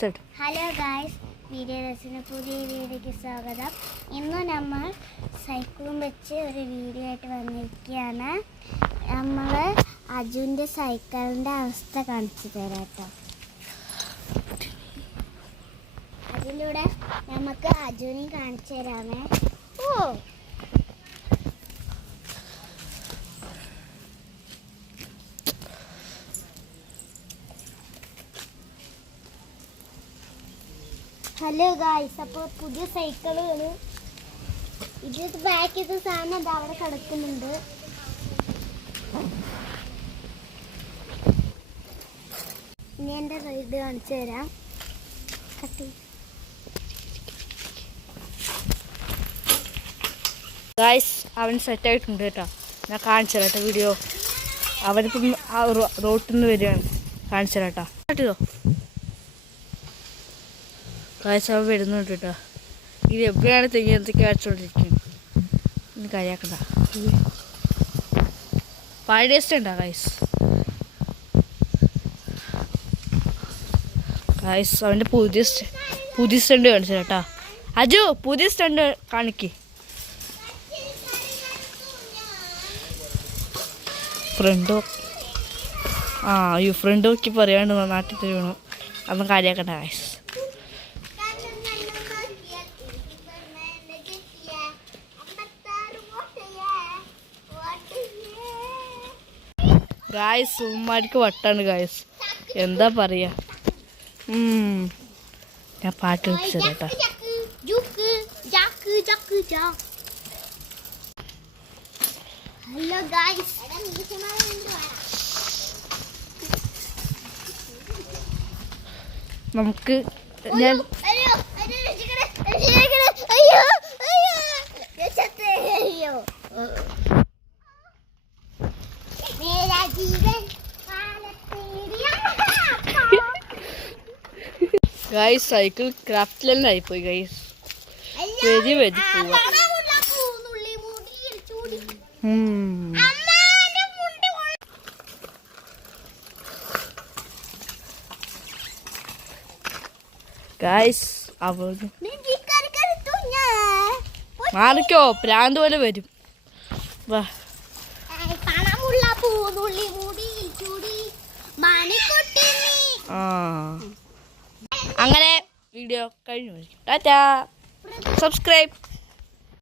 Hello guys, വീഡിയോസിന് പുതിയ വീഡിയോയ്ക്ക് സ്വാഗതം. ഇന്ന് നമ്മൾ സൈക്കിളും വെച്ച് ഒരു വീഡിയോ ആയിട്ട് വന്നിരിക്കുകയാണ്. നമ്മൾ അജുവിൻ്റെ സൈക്കിളിൻ്റെ അവസ്ഥ കാണിച്ചു തരാം കേട്ടോ. അതിലൂടെ നമുക്ക് അജുവിനെ കാണിച്ചു തരാമേ. ഹലോ ഗായ്സ്, അപ്പോൾ പുതിയ സൈക്കിളുകൾ ഇത് ബാക്ക് ചെയ്ത സാധനം ഇത് അവിടെ കിടക്കുന്നുണ്ട്. ഇനി എൻ്റെ റൈഡ് കാണിച്ചു തരാം. ഗായ്സ്, അവൻ സെറ്റായിട്ടുണ്ട് കേട്ടോ. ഞാൻ കാണിച്ചു തരാം കേട്ടോ വീഡിയോ. അവനിപ്പം ആ റോട്ടിൽ നിന്ന് വരികയാണ്. കാണിച്ചു തരാം കേട്ടോ. കേട്ടോ ഗായ്സ്, അവൻ വരുന്നുണ്ട് കേട്ടോ. ഇത് എവിടെയാണ് തെങ്ങി എന്തൊക്കെ അടിച്ചോണ്ടിരിക്കുന്നത്. ഇനി കരിയാക്കണ്ട. പായ ടേസ്റ്റ് ഉണ്ടോ ഗായ്സ്? ഗായ്സ്, അവൻ്റെ പുതിയ സ്റ്റണ്ട് കാണിച്ചു കേട്ടോ. അജു, പുതിയ സ്റ്റണ്ട് കാണിക്ക്. ഫ്രണ്ട് നോക്കി പറയാണ്ട് നാട്ടിൽ തരുവണം. അതൊന്നും കാര്യമാക്കണ്ട ഗായ്സ്. ഗായ്സ്, ഉമ്മാർക്ക് വട്ടാണ് ഗായ്സ്. എന്താ പറയാ, ഞാൻ പാട്ട് വെച്ചത് കേട്ടോ. ഹലോ ഗായ്സ്, നമുക്ക് ഞാൻ ഗായ്സ് സൈക്കിൾ ക്രാഫ്റ്റ് തന്നെ ആയിപ്പോയി ഗായ്സ്. വെരി പോവാ. ഗായ്സ്, മാറിക്കോ, പ്രാന്ത് പോലെ വരും. വാ, അങ്ങനെ വീഡിയോ കഴിഞ്ഞു. ടാറ്റാ, സബ്സ്ക്രൈബ്.